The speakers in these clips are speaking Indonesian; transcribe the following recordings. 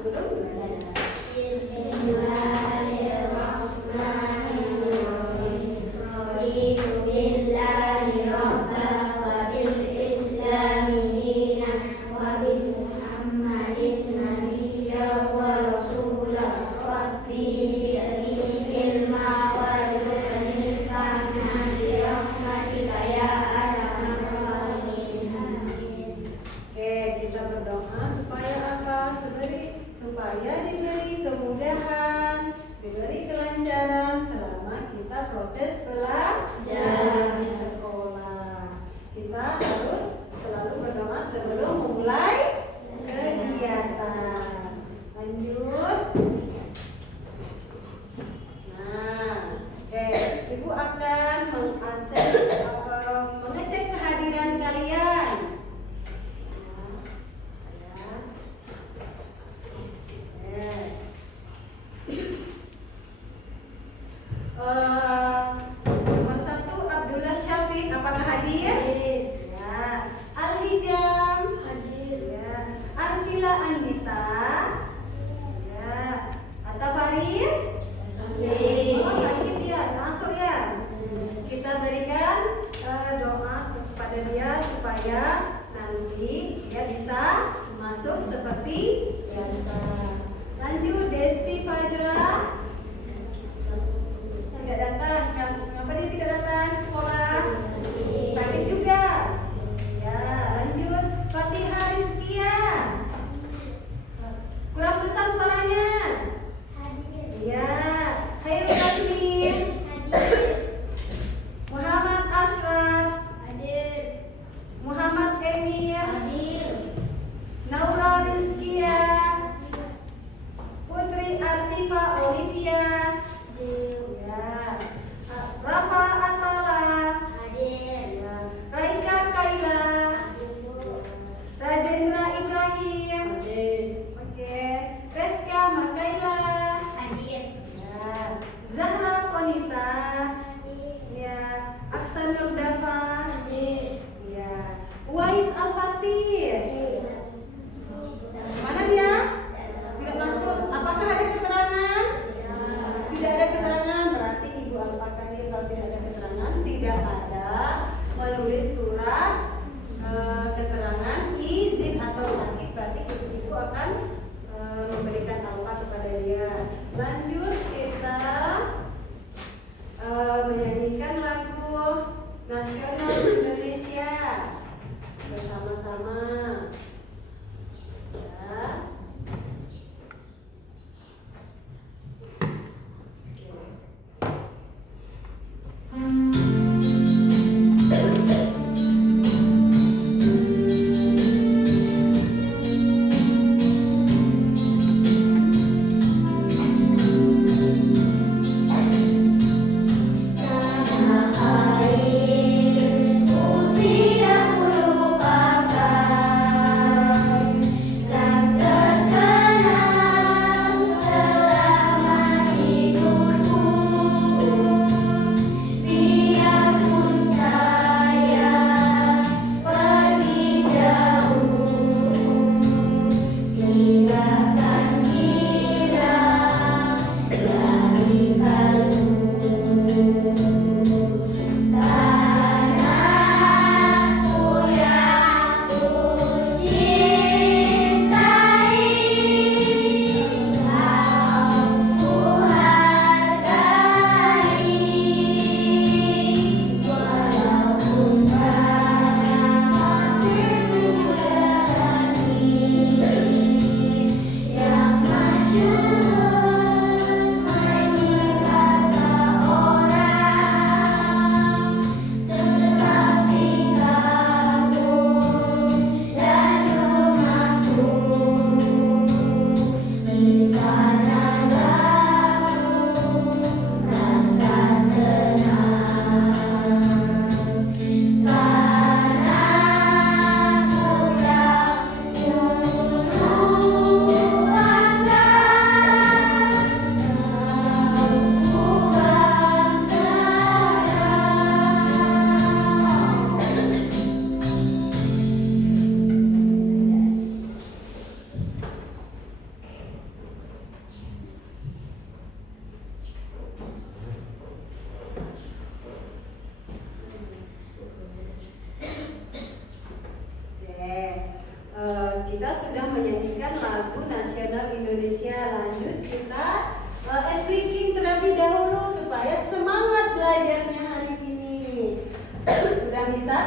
sebelum belajar. Bismillahirrahmanirrahim. Raditu billahi rabban wa bil islami dinan wa bi Muhammadin nabiyyan wa rasulan rabbi zidni ilma warzuqni fahma bi rahmatika ya arhamar rahimin. Amin. Oke, kita berdoa supaya apa? Supaya diberi kemudahan, diberi kelancaran selama kita proses belajar di sekolah. Kita harus selalu berdoa sebelum memulai kegiatan. Lanjut. Nah, oke, Ibu akan mengecek kehadiran kalian. Nomor 1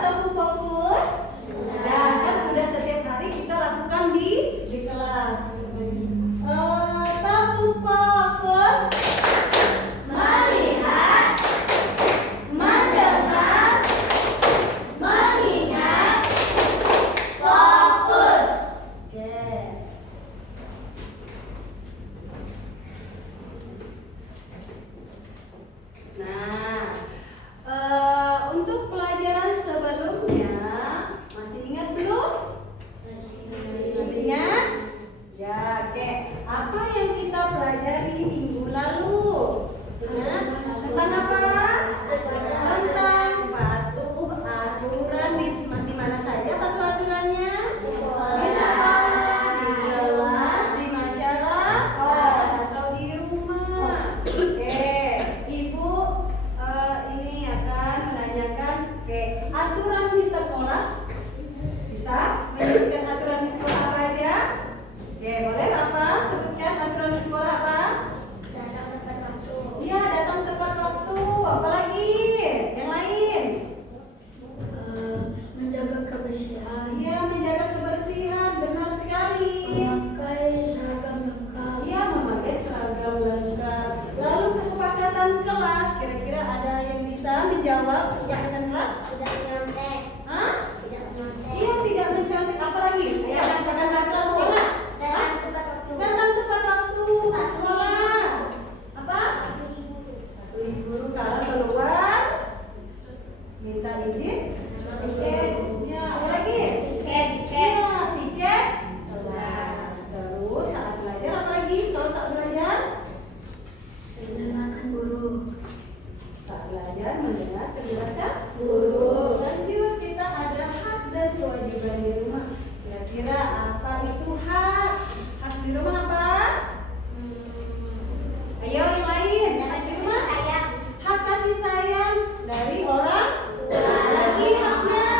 atau fokus? Sudah, kan sudah setiap hari kita lakukan di kelas. Tahu fokus? Melihat, mendengar, mengingat, fokus. Oke. Nah, untuk pelajaran sebelumnya masih ingat belum? Masih ingat? Ya, oke. Apa yang kita pelajari minggu lalu? Masih ingat? Tentang apa? Tentang patuh aturan di mana saja patuh aturannya? Di sekolah, di kelas, di masyarakat, atau di rumah. Oke, Ibu ini akan menanyakan aturan di sekolah. Bisa menyebutkan aturan di sekolah apa aja? Oke, boleh apa? Sebutkan aturan di sekolah apa? Datang tepat waktu. Iya, datang tepat waktu. Apalagi? Yang lain? Menjaga kebersihan. Iya, menjaga kebersihan. Benar sekali. Memakai seragam lengkap. Iya, memakai seragam lengkap. Lalu kesepakatan kelas. Kira-kira ada yang bisa menjawab kesepakatan kelas? Tidak nyontek. Hah? Tidak nyontek. Iya, tidak mencontek. Apalagi? Ya, kesepakatan kelas sekolah. Hah? Datang tepat waktu. Datang tepat waktu ke sekolah. Apa? Guru kalau keluar minta izin. Ya, apa lagi? Piket. Ya, piket kelas. Terus saat belajar apa lagi? Kalau saat belajar? Mendengarkan guru. Saat belajar mendengar penjelasan Guru. Lanjut, kita ada hak dan kewajiban di rumah. Kira-kira apa itu hak? Hak di rumah apa? Ayo yang lain. Hak di rumah? Sayang. Hak kasih sayang dari orang tua. Lagi haknya.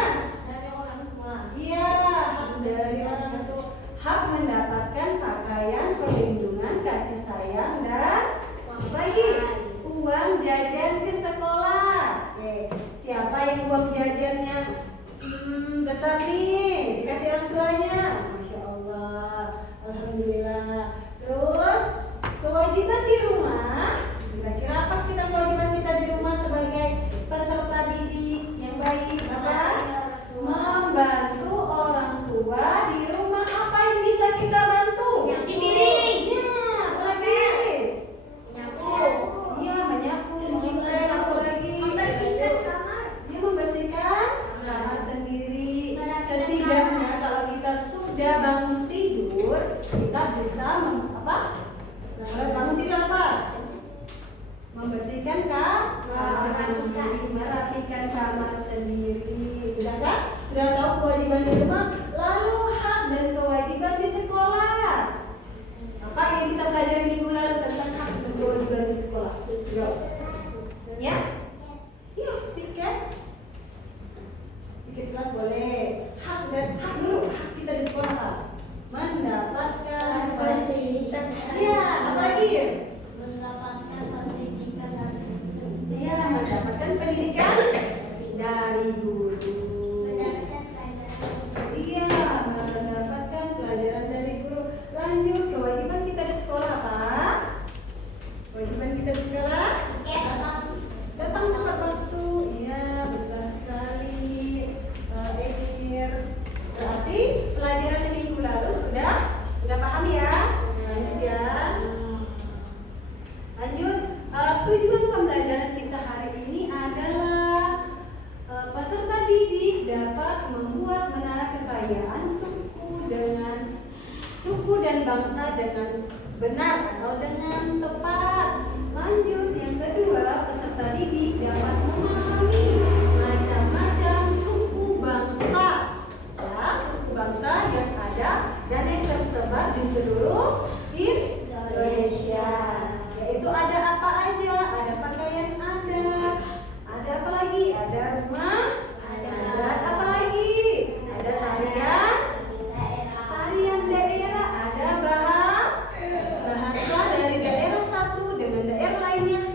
Dari orang tua. Iya, hak dari orang tua. Hak mendapatkan pakaian, perlindungan, kasih sayang, dan apa lagi? Uang jajan ke sekolah. Oke, siapa yang uang jajannya besar nih? Dikasih orang tuanya. Masya Allah, alhamdulillah. Terus kewajiban di rumah. Kira-kira apa kita kewajiban kita di rumah sebagai peserta didik yang baik? Apa? Membantu orang tua di rumah. Apa yang bisa kita bantu? Nyuci piring. Ya, apa lagi? Menyapu. Iya, menyapu, mengepel, apa lagi? Membersihkan kamar. Dia membersihkan kamar sendiri. Setidaknya kalau kita sudah bangun tidur, kita bisa apa? Bangun tidur apa? Membersihkan kamar sendiri, merapikan kamar sendiri. Sudah kan? Sudah tahu kewajiban di rumah? Lalu hak dan kewajiban di sekolah. Apa yang kita pelajari minggu lalu tentang hak dan kewajiban di sekolah? Jawab. Ya? Iya, piket. Piket kelas boleh. Hak dulu. Hak kita di sekolah apa? Mendapatkan Fasilitas. Iya, apa lagi? Mendapatkan pendidikan dan Iya, mendapatkan pendidikan dari guru. Iya, mendapatkan pelajaran dari guru. Lanjut, kewajiban kita di sekolah apa? Kewajiban kita di sekolah? Datang tepat waktu. Iya, betul sekali. Emir. Berarti pelajaran yang minggu lalu sudah paham ya? Lanjut ya. Lanjut. Tujuan pembelajaran kita hari ini adalah peserta didik dapat membuat menara kekayaan suku dan bangsa dengan benar atau dengan tepat. Lanjut, yang kedua, peserta didik dapat memahami macam-macam suku bangsa, ya, suku bangsa yang ada dan yang tersebar di seluruh Indonesia. Yaitu ada apa aja? Ada pakaian ada apa lagi? Ada rumah, ada apa lagi? Ada tarian daerah, ada bahasa dari daerah satu dengan daerah lainnya.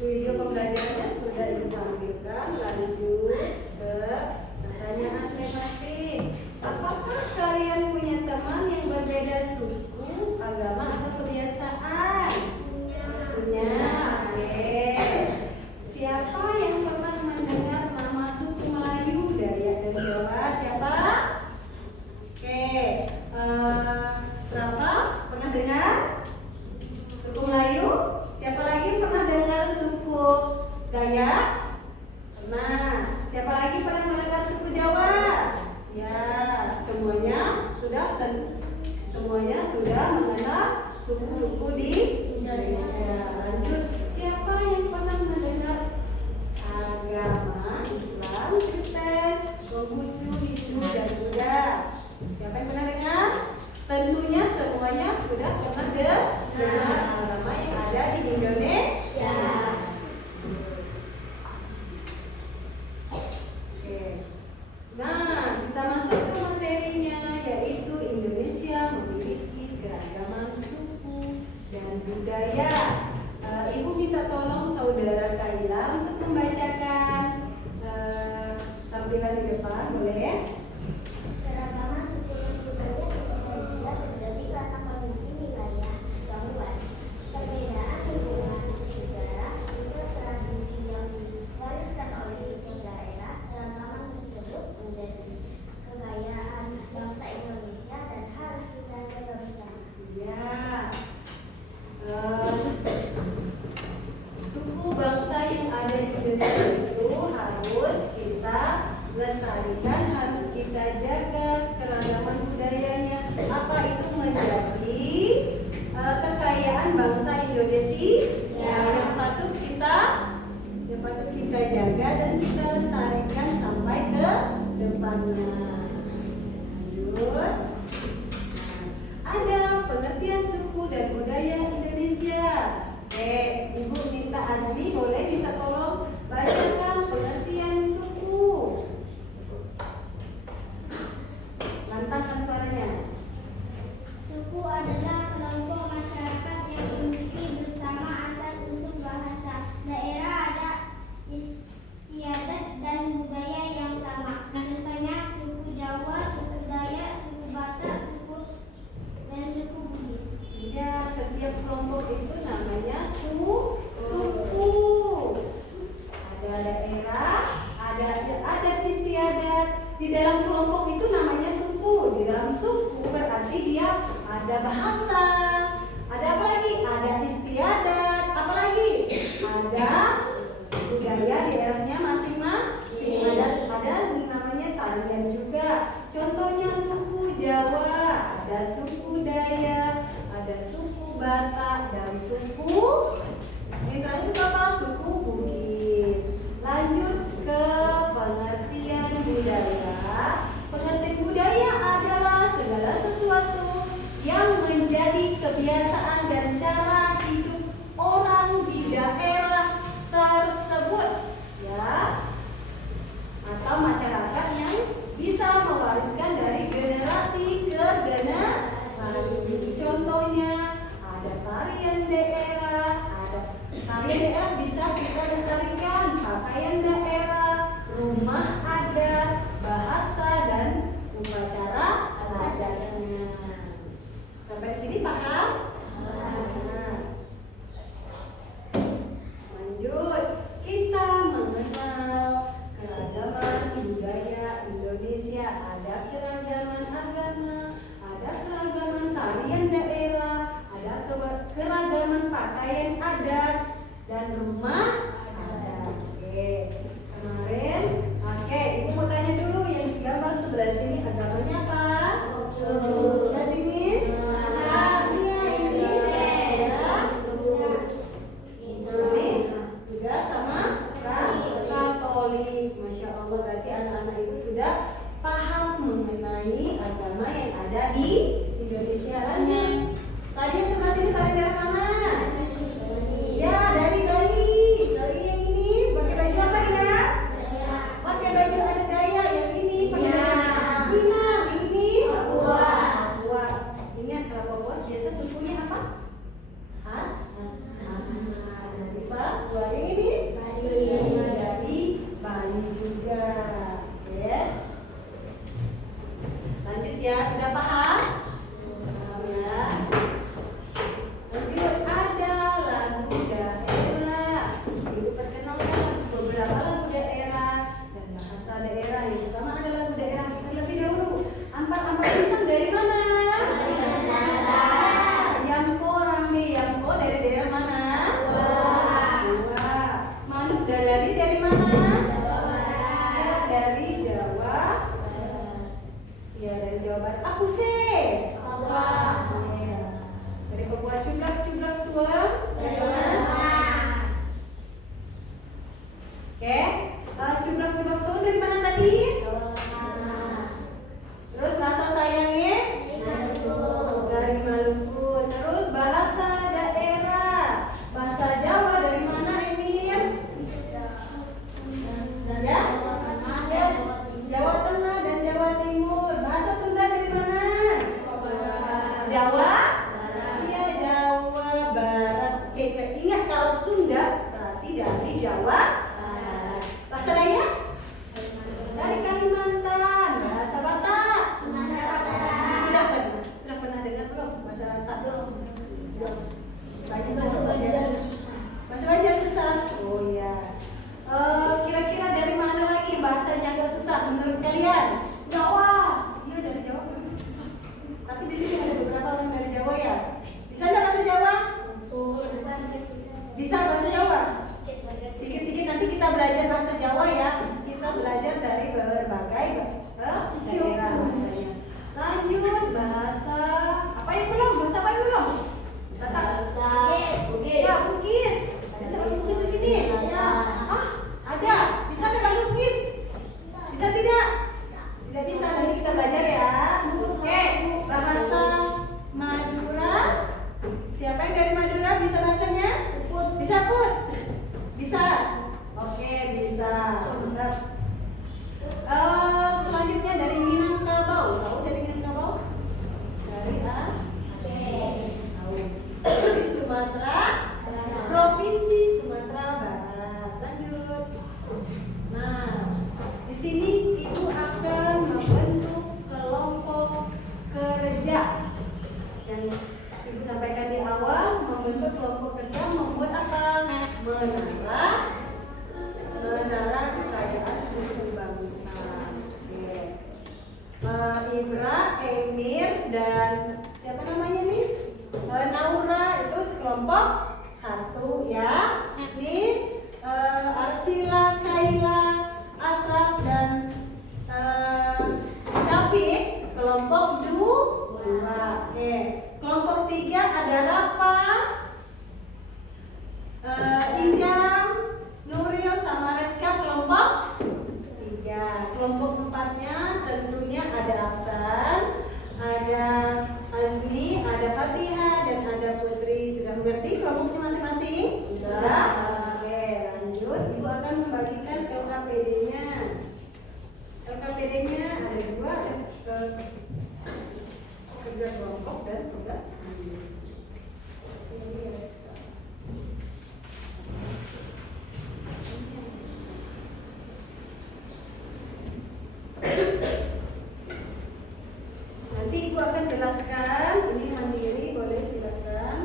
Video pembelajarannya sudah ditampilkan. Lanjut ke pertanyaan tematik. Apakah kalian punya teman yang berbeda suku, agama, atau kebiasaan? Punya. Oke. Siapa yang pernah mendengar nama suku Melayu, Dayak, dan Jawa? Siapa? Oke. Berapa? Pernah dengar? Suku Melayu? Siapa lagi pernah dengar suku Dayak? Pernah. Siapa lagi pernah mendengar suku Jawa? Ya, semuanya sudah mengenal suku-suku di Indonesia. Lanjut, siapa yang pernah mendengar agama Islam, Kristen, Konghucu, Hindu, dan Buddha? Siapa yang pernah dengar? Tentunya semuanya sudah pernah dengar agama yang ada di Indonesia. Oke. Nah, kita masuk ke materinya, yaitu Indonesia memiliki keragaman suku dan budaya. Ibu minta tolong saudara Kaila untuk membacakan tampilan di depan, boleh? Keragaman suku dan budaya di Indonesia terjadi karena kondisi wilayah yang luas. Perbedaan hubungan sejarah hingga tradisi yang diwariskan oleh setiap daerah, keragaman tersebut menjadi kekayaan bangsa Indonesia dan harus kita jaga bersama. Ya. Suku bangsa yang ada di Indonesia itu harus kita lestarikan, harus kita jaga keragaman budayanya. Apa itu menjadi kekayaan bangsa Indonesia yang patut kita jaga dan kita lestarikan sampai ke depannya. Lanjut. Ada pengertian suku dan budaya Indonesia. Ibu minta Azmi, boleh minta tolong bacakan pengertian suku. Lantangkan suaranya. Suku adalah kelompok masyarakat yang memiliki bersama asal-usul bahasa, daerah adat, istiadat, dan budaya yang sama. Contohnya suku Jawa, suku Dayak, suku Batak, dan suku Bugis. Ya, setiap kelompok itu namanya suku. Ada daerah, ada adat istiadat. Di dalam kelompok itu namanya suku. Di dalam suku berarti dia ada bahasa. Ada apa lagi? Ada istiadat. Apa lagi? Ada budaya daerahnya masing-masing. Ada namanya tarian juga. Contohnya suku Jawa, ada suku Dayak, ada suku Batak, dan suku yang terakhir apa? Suku Bugis. Lanjut ke pengertian budaya. Pengertian budaya adalah segala sesuatu yang menjadi kebiasaan dan cara hidup orang di daerah tersebut, ya, atau masyarakat yang bisa mewariskan dari generasi ke generasi. Contohnya ada tarian daerah, bisa kita lestarikan, pakaian daerah, rumah adat, bahasa, dan upacara adatnya. Sampai sini paham? Lanjut, kita mengenal keragaman budaya Indonesia. Ada keragaman agama, ada keragaman tarian daerah, ada keragaman pakaian adat, dan rumah adat. Kemarin, ibu mau tanya dulu yang gambar sebelah sini agamanya apa? Sebelah sini? Juga sama Katolik. Masya Allah, berarti anak-anak ibu sudah paham mengenai agama yang ada di Indonesia. Lanjut. Tadi yang sebelah sini tari dari mana? Ya, dari Bali. Dari mana? Jawa Barat. Dari Jawa. Ya, dari Jawa Barat. Aku sih. Papua. Dari Papua. Cublak suam. Dari mana? Oke. Cublak suam dari mana tadi? Terus rasa sayangnya? Dari Maluku. Terus bahasa daerah. Bahasa Jawa dari mana, Emir? Ya? Jawa Tengah dan Jawa Timur. Bahasa Sunda dari mana? Jawa? Iya, Jawa Barat. Oke, ingat kalau Sunda berarti dari Jawa Barat. Bahasa Dayak? Dari Kalimantan. Bahasa Batak? Sudah pernah dengar belum bahasa Batak? Belum. Banyak Bahasa Banjar susah. Bahasa Banjar susah. Oh iya. Kira-kira dari mana lagi bahasanya agak susah menurut kalian? Jawa. Iya, dari Jawa memang susah. Tapi di sini ada beberapa orang dari Jawa ya. Bisa nggak bahasa Jawa? Bisa bahasa Jawa? Sedikit-sedikit nanti kita belajar bahasa Jawa ya. Kita belajar dari berbagai daerah bahasanya. Lanjut bahasa apa yang belum? Bahasa apa yang belum? Batak. Ya, Bugis. Ada bahasa Bugis di sini? Ah, ada. Bisa ada bahasa Bugis? Bisa tidak? Tidak bisa. Nanti kita belajar ya. Oke, bahasa Madura. Siapa yang dari Madura bisa bahasanya? Bisa, Put? Bisa. Oke, bisa. Selanjutnya dari Minangkabau. Tahu dari Minangkabau? Dari dari Sumatera, Provinsi Sumatera Barat. Lanjut. Nah, di sini Ibu akan membentuk kelompok kerja. Dan Ibu sampaikan di awal, membentuk kelompok kerja membuat apa? Menara kekayaan suku bangsa. Ibra, Emir, dan siapa namanya nih? Naura itu kelompok 1 ya. Ini Arsila, Kaila, Asraf dan Syafiq kelompok 2. Oke. Kelompok 3 ada Rafa, Ijam, Nuril sama Reska kelompok 3. Kelompok 4-nya tentunya ada Aksan, ada Azmi, ada Fatihah, dan ada Putri. Sudah mengerti kelompoknya masing-masing? Sudah. Oke, lanjut. Ibu akan membagikan LKPD-nya. LKPD-nya ada 2, kerja kelompok dan tugas. Ini Reska. Nanti Ibu akan jelaskan. Ini mandiri, boleh silakan.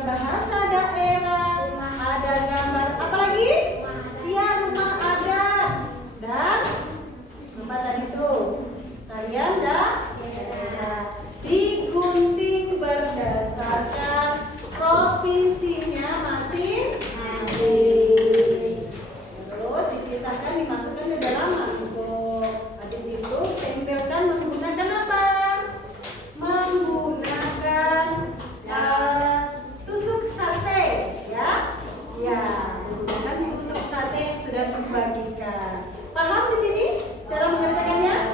gambar bahasa daerah, ada gambar apa lagi? Ya, rumah adat. Dan apa tadi tuh? Tarian daerah. Digunting berdasarkan provinsinya masing-masing. Terus dipisahkan, dimasukkan ke dalam mangkok. Habis itu tempelkan menggunakan apa? Menggunakan tusuk sate, ya? Ya, menggunakan tusuk sate yang sudah dibagikan. Paham di sini cara mengerjakannya?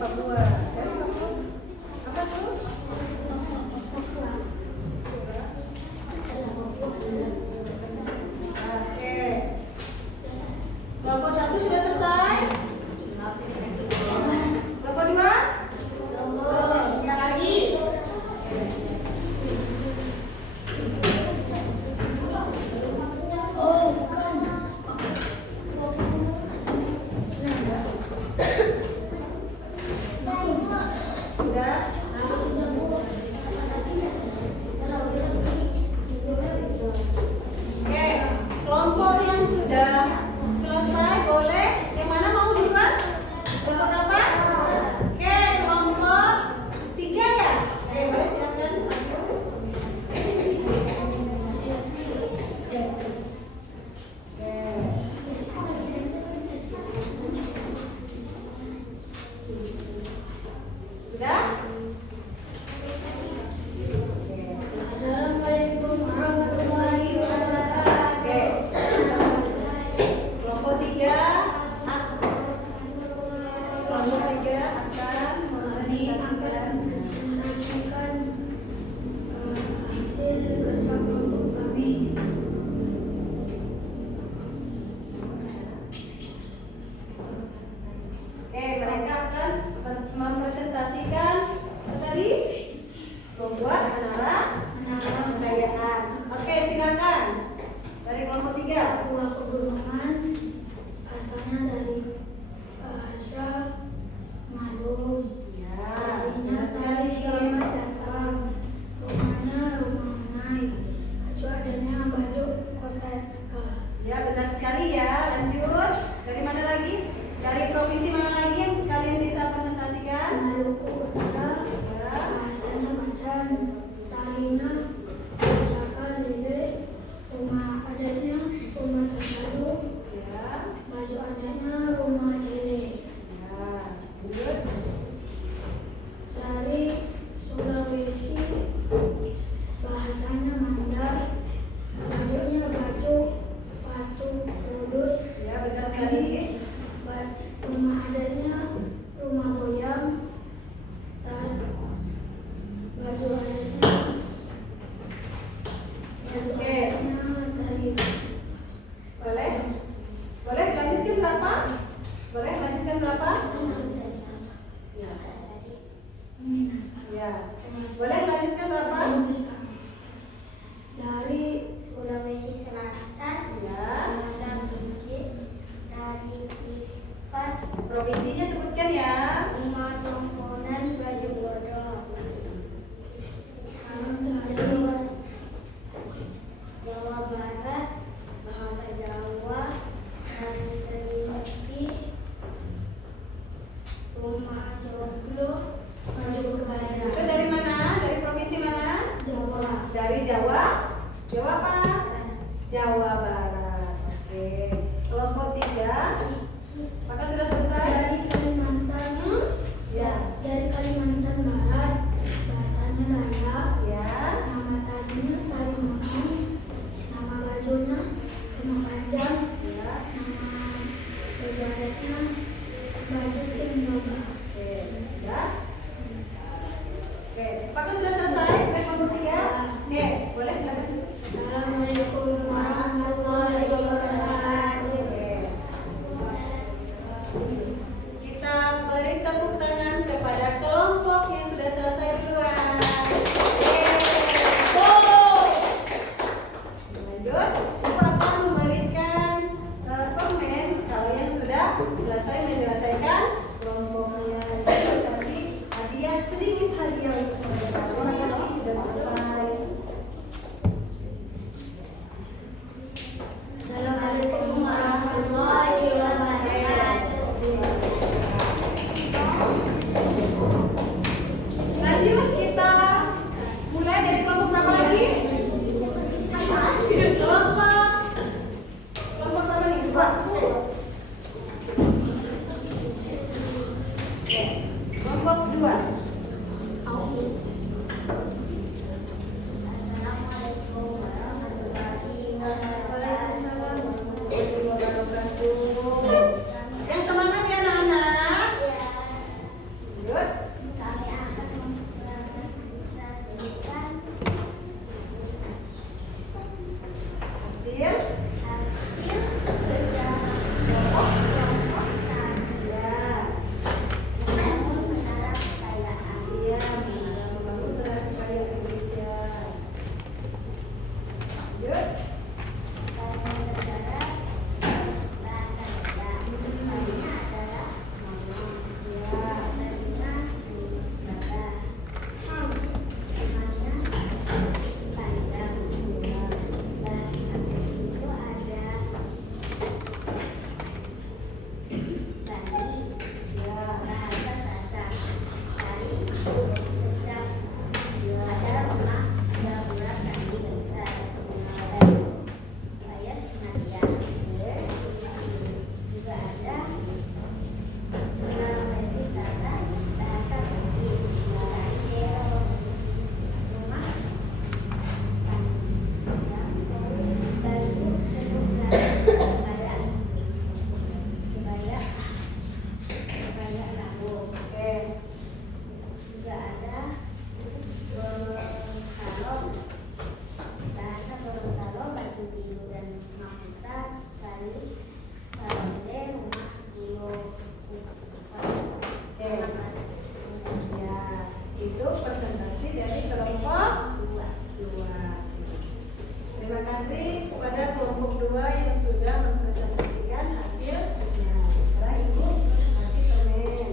kelompok 2. Cari kelompok apa tuh? Oke. Kelompok 1 sudah selesai? Kelompok 2? Lagi. Oh, bukan. Sudah? Oke, kelompok yang sudah selesai boleh. Yang mana mau duluan? Kelompok berapa? Oke, kelompok 3 ya? Oke, boleh silakan. Sudah? Assalamualaikum warahmatullahi wabarakatuh. Kelompok 3 akan Presentasikan hasil kerja kelompok kami. Oke, mereka akan mempresentasikan apa tadi? Membuat menara kebudayaan. Oke, silakan. Dari kelompok 3. Sebuah pegunungan asalnya dari bahasa Malum. Ya, Darinya benar tali sekali. selamat datang. Rumahnya rumah naik. Baju adanya baju kota. Ya, benar sekali ya. Lanjut. Dari mana lagi? Dari provinsi mana lagi yang kalian bisa presentasikan? Maluku Utara. Ya. Bahasanya macan. Talinya bacakan lele. Rumah adanya rumah sesadu. Ya. Baju adanya rumah cile. Ya. Lanjut. Dari Sulawesi bahasanya Mandar, bajunya baju batu kudut. Ya, benar sekali. Rumah adanya rumah goyang, dan baju adanya dari Boleh? Boleh lanjutkan berapa? Boleh lanjutkan berapa? Ya. Ya. Boleh lanjutkan berapa? Dari Sulawesi Selatan, Ya. bahasa Bugis, dari Kipas, Provinsinya sebutkan ya. rumah tongkonan, baju bodong. Dari Jawa Barat, bahasa Jawa, dari Selimpi, rumah joglo, baju kebaya. Itu dari mana? Dari provinsi mana? Jawa. Dari Jawa. Jawa apa? Jawa Barat. Oke. Kelompok 3. Maka sudah selesai. Dari Kalimantan, Ya. dari Kalimantan Barat, bahasanya Dayak. Ya. Nama tadinya tari monong, nama bajunya rumah panjang, Ya. nama baju adatnya baju Indoba. Oke. Ya. Oke. Maka sudah selesai. Dari kelompok 3. Oke. Boleh silakan. Assalamualaikum warahmatullahi wabarakatuh. Kita beri tepuk tangan kepada kelompok yang sudah selesai duluan. Lanjut, Ibu akan memberikan komen kalau yang sudah selesai menyelesaikan kelompoknya. Terima kasih. Hadiah sedikit hadiah untuk mereka. Terima kasih sudah selesai. Assalamualaikum warahmatullahi wabarakatuh. Lanjut, kita mulai dari kelompok berapa lagi? Kelompok berapa nih? 2. Kelompok 2. Assalamualaikum warahmatullahi wabarakatuh. Yang semangat ya anak-anak. Lanjut. Kami akan mempresentasikan Hasil. kerja kelompok tani Ya. membangun menara kekayaan. Iya, membangun menara kekayaan Indonesia. Lanjut. Saya negara bahasa Dayak. Namanya adalah Mama. Siap. Terima ibadah. Namanya pandang. Habis itu ada Bali. Ya. Bahasa Sasak. Dari sejak ada rumah darurat tadi besar. Bayar Nadia. Juga ada Sulawesi Selatan, bahasa Bugis. Dari rumah panjang baju penuh badan supaya rambut. Oke. Juga ada Gorontalo, bahasa Gorontalo, baju biru dan mahkota. Bali Salonde, rumah Gilo. Oke. Ya, itu presentasi dari kelompok Dua. 2. Terima kasih kepada kelompok 2 yang sudah mempresentasikan hasilnya. Sekarang Ibu kasih permen.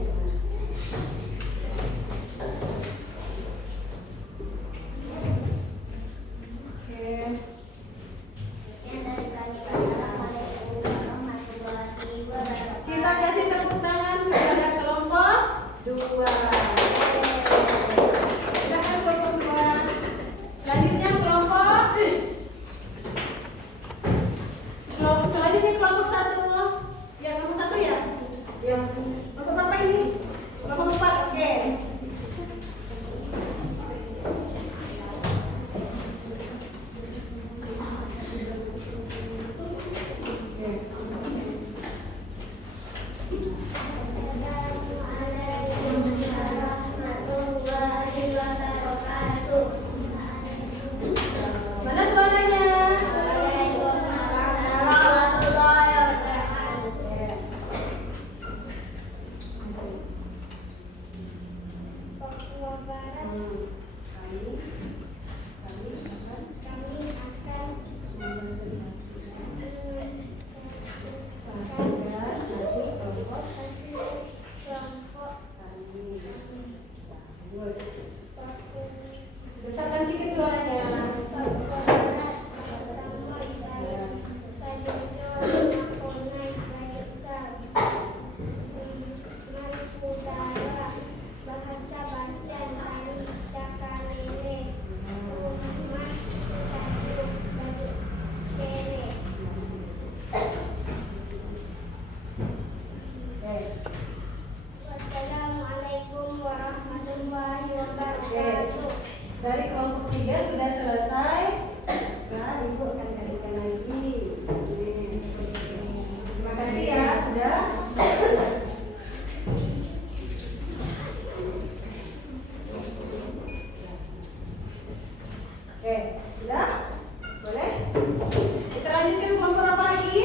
Oke. Yang dari kami, Assalamualaikum warahmatullahi wabarakatuh. Kita kasih tepuk tangan kepada kelompok 2. Silakan kelompok 2. Selanjutnya kelompok selanjutnya kelompok 1. Yang nomor 1 ya? Yang kelompok berapa ini? Kelompok 4. Oke. Assalamualaikum warahmatullahi wabarakatuh. Mana suaranya? Waalaikumsalam warahmatullahi wabarakatuh. Papua Barat, kami akan hasil kelompok Besarkan sedikit suaranya. bahasa Banjar, Bali, Cakalele, rumah satu, baju cere. Oke. Wassalamualaikum warahmatullahi Oke. wabarakatuh. Dari kelompok 3 sudah selesai. Nah, Ibu akan kasihkan lagi. Terima kasih ya sudah. Oke, sudah? Boleh? Kita lanjutkan kelompok apa lagi?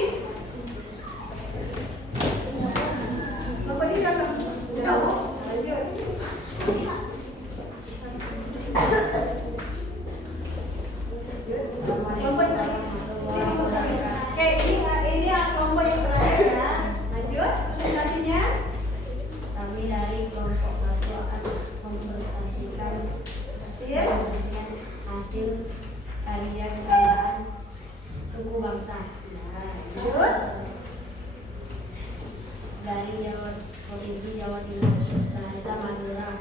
Kelompok ini kan sudah. Lanjut. Kelompok Oke, ini kelompok yang terakhir ya. Lanjut presentasinya. Kami dari kelompok 1 akan mempresentasikan hasil karya kekayaan suku bangsa. Lanjut. Dari Provinsi Jawa Timur, bahasa Madura,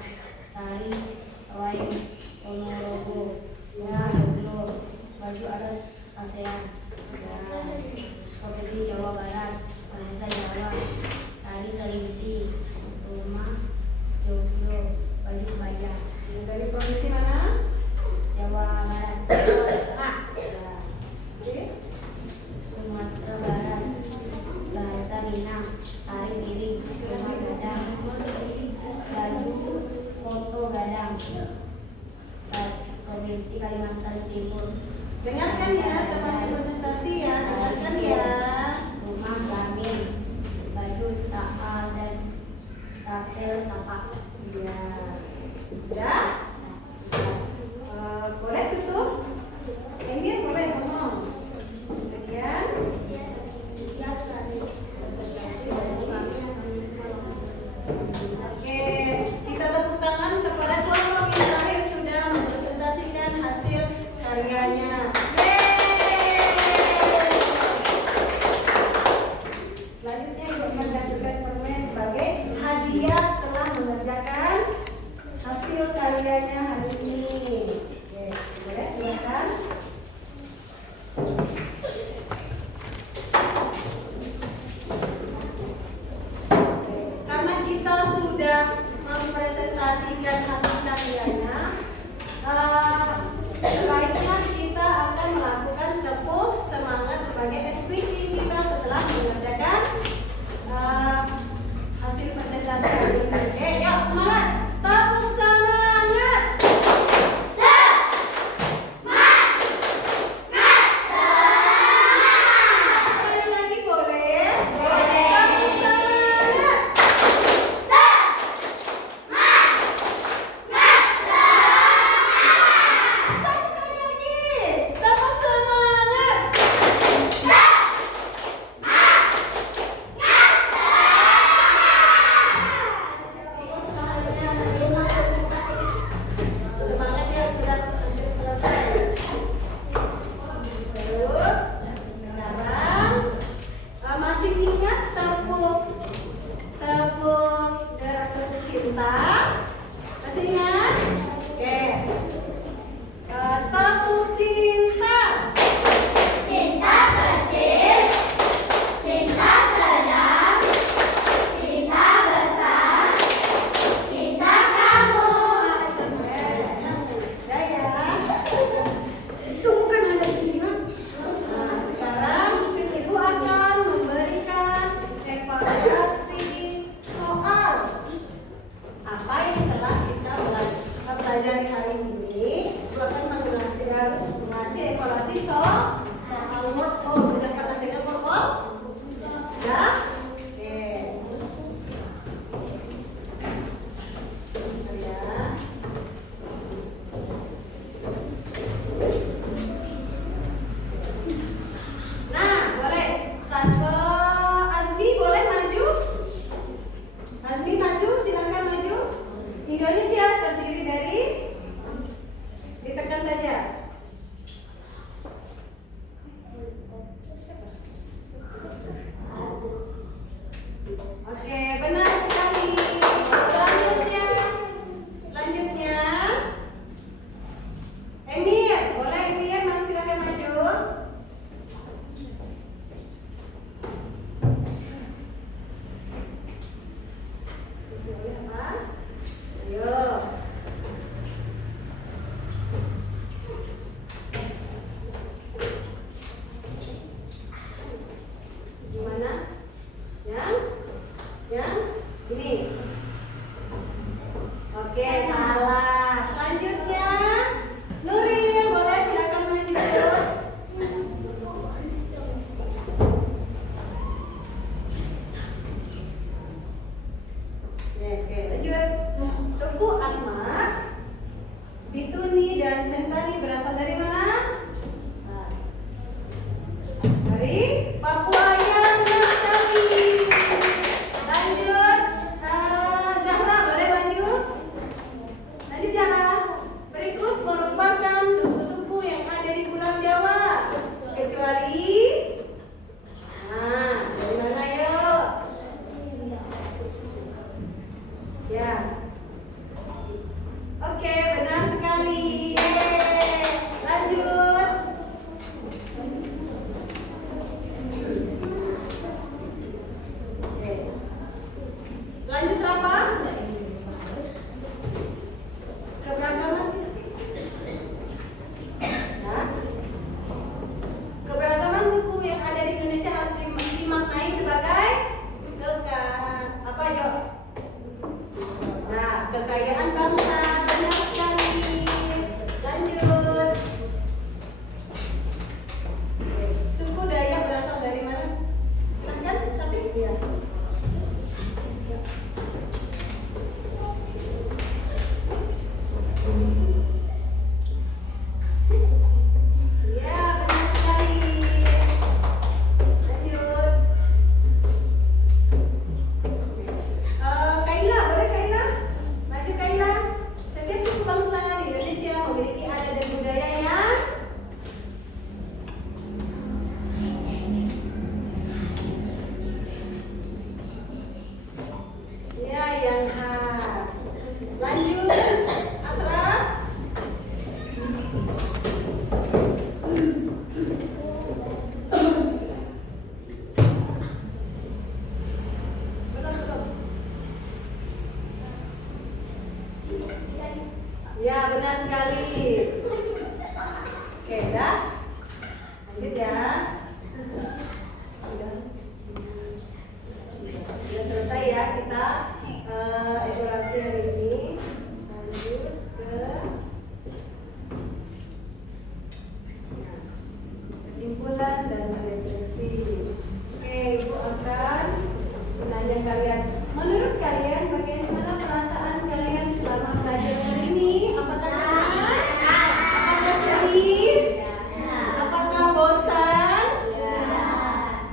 tari, wayang, ponorogo, joglo, baju adat ASEAN. Provinsi Jawa Barat, bahasa Jawa, tari seringsi, rumah, joglo, baju kebaya. Dari provinsi mana? Jawa Barat. Provinsi Kalimantan Timur. Dengarkan ya teman presentasi ya, dengarkan ya. Rumah Lamin, baju Taal dan Tapel Sapa. Iya. Sudah? Boleh tutup? Ini boleh ngomong. Sekian. Oke, kita tepuk tangan kepada kelompok yang terakhir sudah mempresentasikan hasil karyanya. Selanjutnya menghasilkan permen sebagai hadiah telah mengerjakan hasil karyanya hari ini. Oke, boleh silakan. Karena kita sudah mempresentasikan hasil karyanya, sebaiknya kita akan melakukan tepuk semangat sebagai ekspresi kita setelah mengerjakan hasil presentasi hari ini. Oke, yuk semangat, tepuk semangat. Sekali lagi boleh? Tepuk semangat. Satu kali lagi, tepuk semangat. Semangatnya sudah selesai. Terus, sekarang masih ingat tepuk Deratus Cinta? Masih ingat? Oke. Tepuk cinta. Cinta kecil, cinta sedang, cinta besar, cinta kamu. Udah ya. Itu bukan ada sini, Mak. Nah, sekarang Ibu akan memberikan evaluasi soal apa yang telah kita pelajari hari ini. Ibu akan mengasih evaluasi soal word all. Sudah pernah dengar word all? Ya? Oke. Bentar ya. Nah, boleh. Azmi boleh maju? Azmi maju, silakan maju. Indonesia terdiri dari, ditekan saja. Oke, benar sekali. Selanjutnya, Emir, boleh Emir, silakan maju. Ayo. Gimana? Yang ini. Oke, salah. Selanjutnya, Nuril, boleh silakan maju. Oke, lanjut. Suku Asma, Bituni dan Sentani berasal dari mana? Dari Papua yang Naftali. Lanjut, Zahra boleh maju. Lanjut Zahra. Berikut merupakan suku-suku yang ada di Pulau Jawa, kecuali dari mana yuk? Ya. Oke, benar sekali. Yeay. Lanjut. Oke. Lanjut apa? Keberagaman. Ya. Keberagaman suku yang ada di Indonesia harus dimaknai sebagai apa Jo? Nah, kekayaan bangsa, benar sekali. Lanjut. Lanjut, Asra. Ya, benar sekali. Oke, dah. Lanjut ya. Sudah selesai ya kita evaluasi hari ini. Lanjut ke kesimpulan dan refleksi. Oke, Ibu akan menanya kalian. Menurut kalian bagaimana perasaan kalian selama belajar hari ini? Apakah senang? Apakah sedih? Apakah bosan?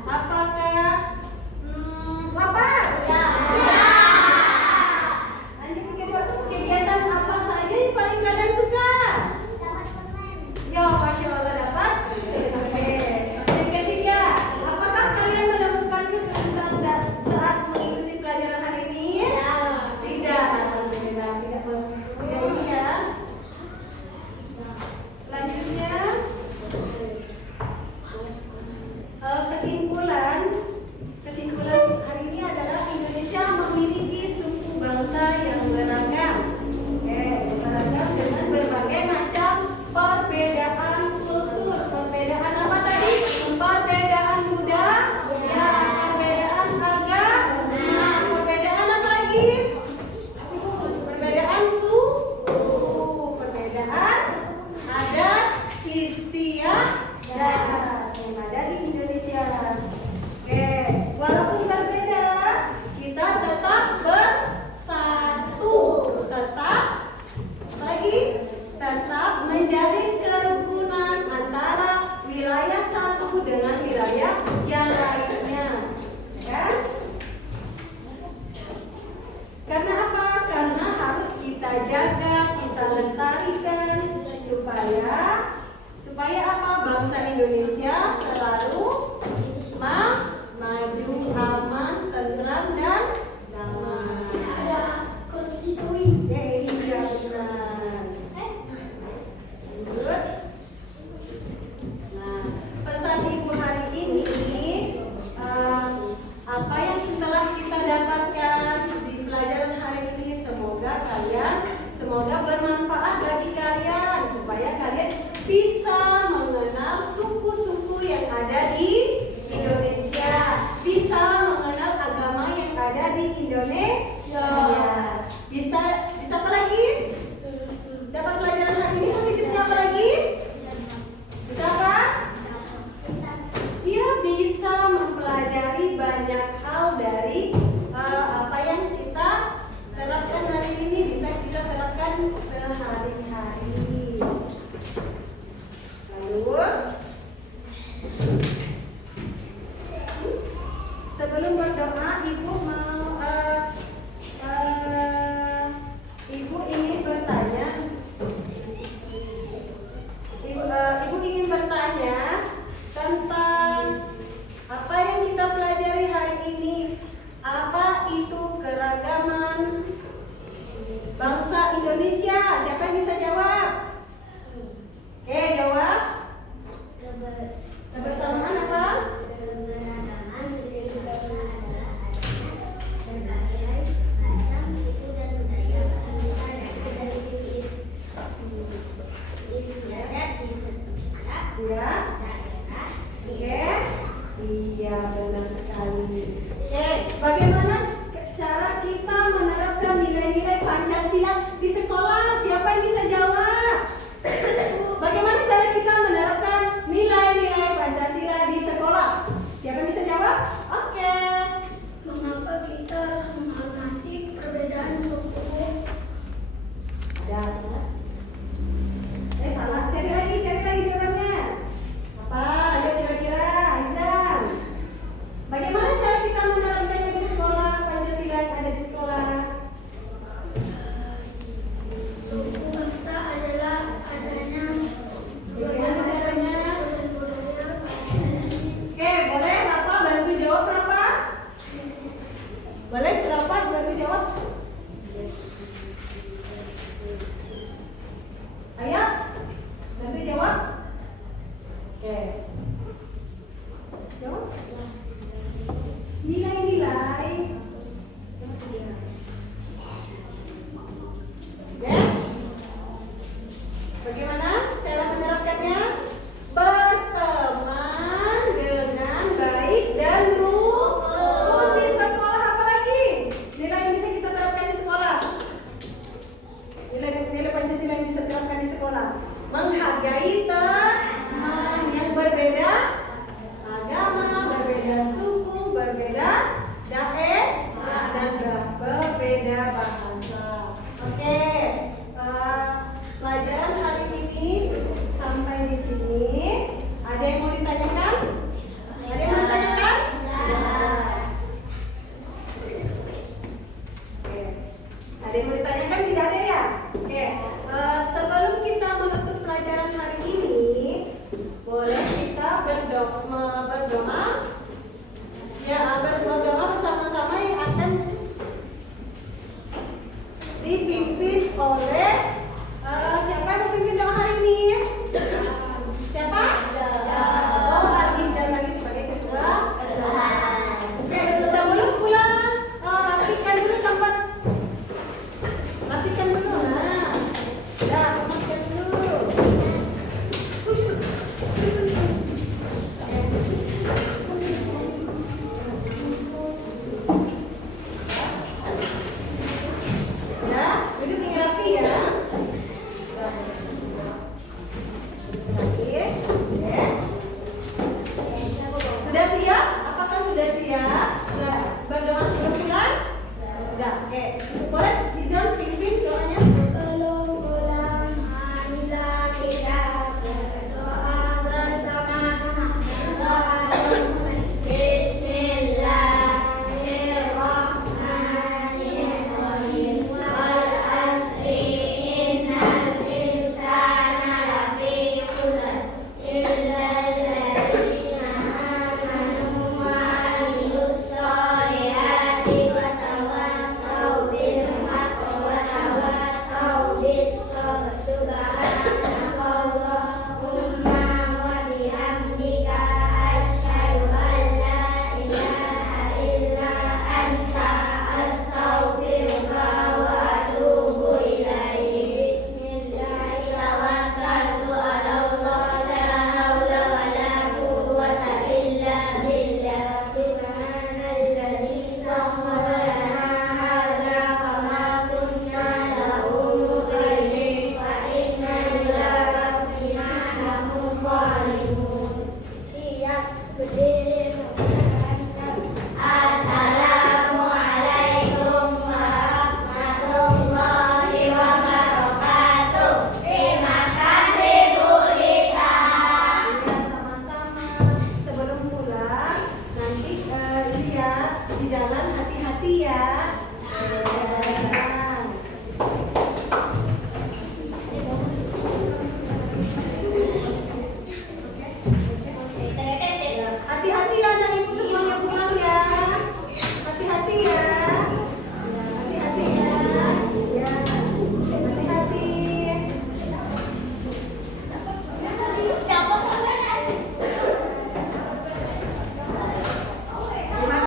Apakah lapar? Lanjut kegiatan apa saja yang paling kalian suka? Ya, Masya Allah dapat. Oke. Yang ketiga, apakah kalian menemukan kesulitan saat mengikuti pelajaran hari ini? Tidak. Alhamdulillah, tidak ini ya. Selanjutnya, kesimpulan hari ini adalah Indonesia memiliki suku bangsa yang beragam. Beragam dengan berbagai macam perbedaan kultur. Perbedaan apa tadi? Perbedaan budaya, perbedaan agama, perbedaan apa lagi? Perbedaan suku, perbedaan adat istiadat yang ada di Indonesia. Walaupun berbeda, kita tetap bersatu, tetap menjalin kerukunan antara wilayah satu dengan wilayah yang lainnya, kan? Karena apa? Karena harus kita jaga, kita lestarikan supaya apa? Bangsa Indonesia selalu maju, aman, tentram dan damai. Ada korupsi sawi. Iya benar. Lanjut. Nah, pesan Ibu hari ini apa yang telah kita dapatkan di pelajaran hari ini, semoga bermanfaat bagi kalian supaya kalian bisa mengenal suku-suku yang ada di Indonesia, bisa mengenal agama yang ada di Indonesia. Bisa apa lagi? Dapat pelajaran hari ini positifnya apa lagi? Bisa apa? Dia bisa mempelajari banyak hal dari apa yang kita terapkan hari ini, bisa kita terapkan sehari-hari. Lalu sebelum berdoa, Ibu mau Ibu ingin bertanya. Ibu ingin bertanya tentang apa yang kita pelajari hari ini. Apa itu keragaman bangsa Indonesia? Siapa yang bisa jawab? Oke, jawab. Kebersamaan apa? Ya. Oke. Iya, benar sekali. Oke, bagaimana cara kita menerapkan nilai-nilai Pancasila di sekolah? Siapa yang bisa jawab? Bagaimana cara kita menerapkan nilai-nilai Pancasila di sekolah? Siapa yang bisa jawab? Oke. Mengapa kita harus menghormati perbedaan suku? Ada. Salah. Cari lagi jawabannya. Apa? Ayo kira-kira, Aizan. Bagaimana cara kita menerapkannya di sekolah Pancasila yang ada di sekolah? Suku bangsa sekolah. Menghargai teman yang berbeda agama, berbeda suku, berbeda daerah, dan berbeda bahasa. Oke, pelajaran hari ini sampai di sini. Ada yang mau ditanyakan? Ada yang mau ditanyakan? Oke. Ada yang mau ditanyakan? Tidak ada ya? Oke. Sebelum kita menutup pelajaran hari ini, boleh kita berdoa. Ya, berdoa bersama-sama yang akan dipimpin oleh